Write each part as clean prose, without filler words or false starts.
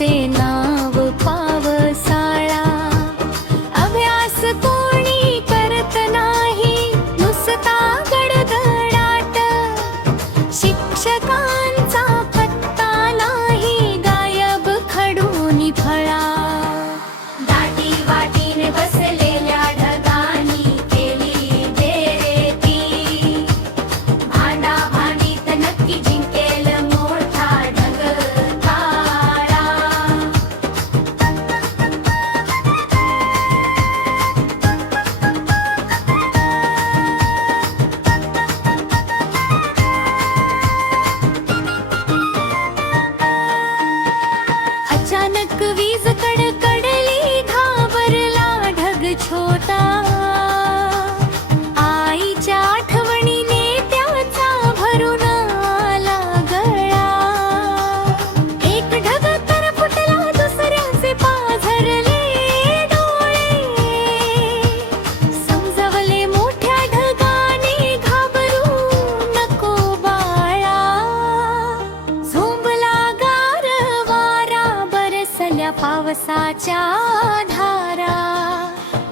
तुमचे नाव पावसाळा. अभ्यास कोणी करत नाही, नुसता गडगडाट. शिक्षकांचा पत्ता नाही, गायब खडूनी फळा. दाटी वाटीने बसलेल्या ढगांनी केली देरेती. भांडा भांडीत नक्की जिंकेल मोठा ढग काळा. अचानक वीज कडकडली, घाबरला ढग छोटा. आईच्या आठवणीने त्याचा भरून आला गळा. एक ढग तर फुटला, दुसऱ्याचे पाझरले डोळे. समजवले मोठ्या ढगाने, घाबरू नको बाळा. झोंबला गार वारा, बरसल्या पावसाच्या धारा.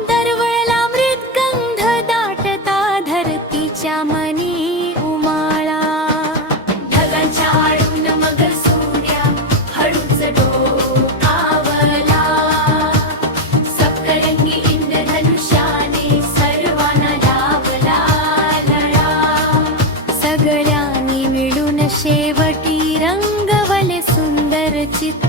दरवळला मृदगंध, दाटता धरतीच्या मनी उमाळा. ढगांच्या आडून मग सूर्या हळूच डोकावला. सप्तरंगी इंद्रधनुष्याने सर्वांना लावला लळा. सगळ्यांनी मिळून शेवटी रंगवले सुंदर चित्र.